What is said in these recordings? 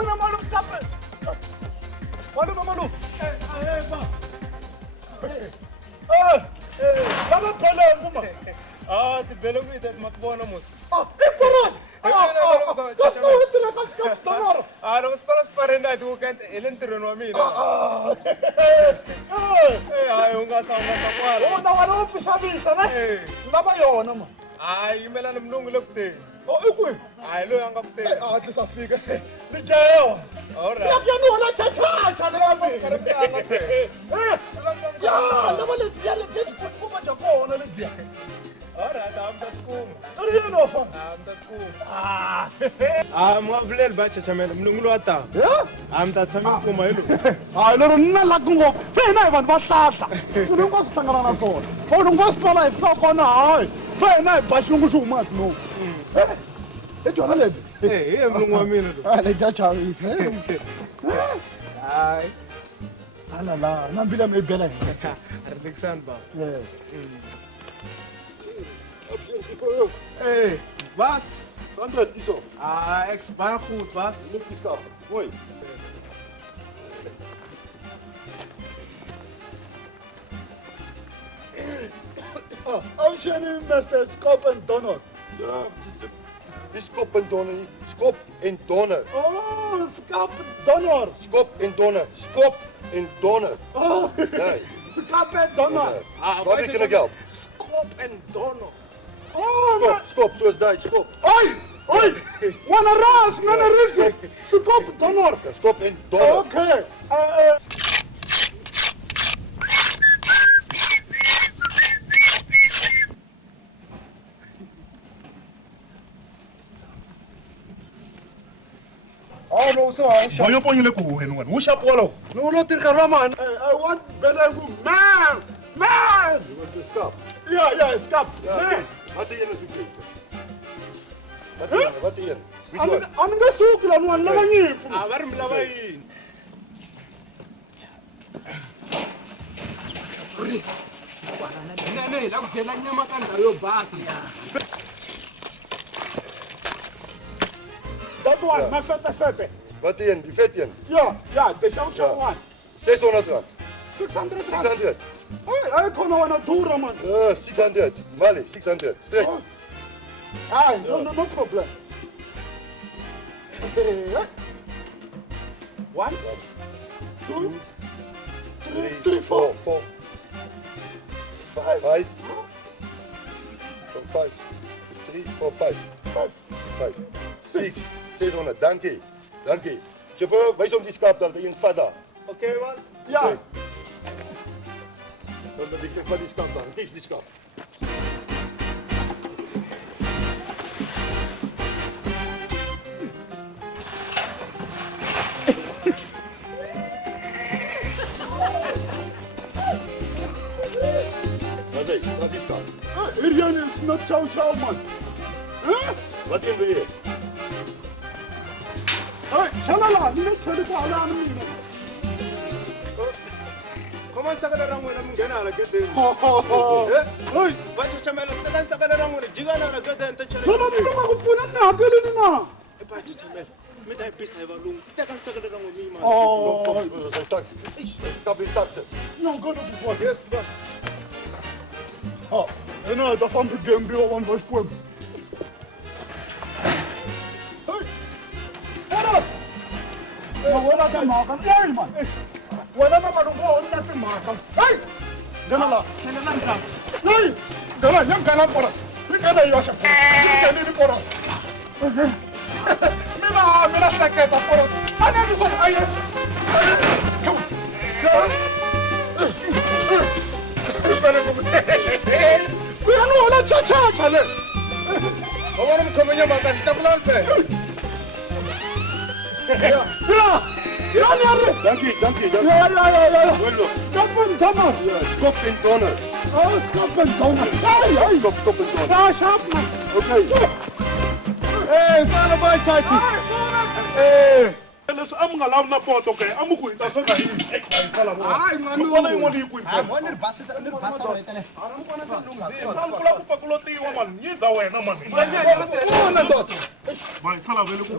Ona maluco, escapa. Olha o maluco. Lava pele nguma. Ti belo mi det makbona mus. Poros. Kasko hintila kaskap dollar. Lo skolas parenda tu kan elentro no mi. Unga sa kwala. Ona wala fisabisa na. Lava yona ma. Imela mnungu lokte. Ikui. Lo yang kokte. Athi safika. Lijeyo. Ora. Yakani wala chacha na mami. Ya, lava le dia le jeju kuma jakona le dia. Ora, am dat kum. Uri no fa. Am dat kum. Mo blel ba chamel mnungu lo ata. Ya? Am dat sami kuma yelo. Lero nna la kungo. Fena vanhu va hlahla. Swi nga swi hlangana na swona. Vanhu va swi twala hi fika kona hayi. Fena hi ba xilungu xi huma no. I dyona leti. Mnungu wa mina lo. Le dya chavisa. Hayi. Alala, na mbila mi bela hi. Alexander ba. Was? 100 iso. Ex baie goed was. Nik iska. Mooi. Ocean Mr. Skop en Donner. Ja, die Skop en Donner. Skop en Donner. Oh, Skop Donner. Skop en Donner. Skop en Donner. Oh, Nee. Skop en Donner. Waar heb ik geld? Skop en Donner. Oh, Skop, zoals die, skop. oi, oi. Wana ras, nana rizi. Skop Donner. Skop en Donner. Okay. No so I Moyo ponyele ku wena wena. Wo shapo lo. No lo tirka lo man. I want Belengu man. Man. Je wordt de skap. Ja, Skop. Man. Wat is je zoeken? Wat is je? Wie is Ani nga suku la nwan la nyifu. Var mlava yi. Ne, la kutela nyama kanda yo basa. Dat one, my fete. Wat is je? Die vet je? Ja, de show one. 600 rand. 600. 600. Ay, kono wana dura man. 600. Mali, 600. Strek. No problem. One, two, three, four. 5. 5. 3, 4, 5. 5. 6. 700. Dankie. Chauffeur, wij zijn die skap daar in Fada. Okay was? Ja. Dan ben ik van die skap daar. Dit is die skap. Dat is skap. Irian is not chow man. Wat in weer? Chalala, ni chale ko ala ni. Comment sakala rango na mngena la gede. Hey, Ba chamela takan sakala rango jigana la gede nta chale. solo ni ko kupuna na pele ni na. Ba chamela. Me dai pisa eva lung. Takan sakala rango mi man. Dat zijn straks. Skap in Saxen. No go to the boy. Yes boss. Ena da fam gembi on was kwem. Hey. Eros. Wala ka makan. Hey man. Wala na malungo on natin makan. Hey. Ganala. Chanela nta. Hey. Gala yang kana poras. Ni kana yosha. Ni ni poras. Mira saqueta poras. Ana ni son ay. Come on. Yes. Ano wala cha chale. Awara mo kamanya makan takulal pe. Ja, nere. Dankie. Ja. Wello. Skop en Donner. Skop en Donner. Skop en Donner. Hey. Skop en Donner. Ja, schaap man. Oké. Hey, fala boy chachi. Eles amngalaw na poto ke amuku ita so na yi. Sala mo. Ay, manu. Wala yung wali ku. Mo nirbasa ro itele. Sal kula ku pakuloti wa man. Nyiza wena man. Wat? Vai sala vele ku.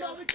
Yes,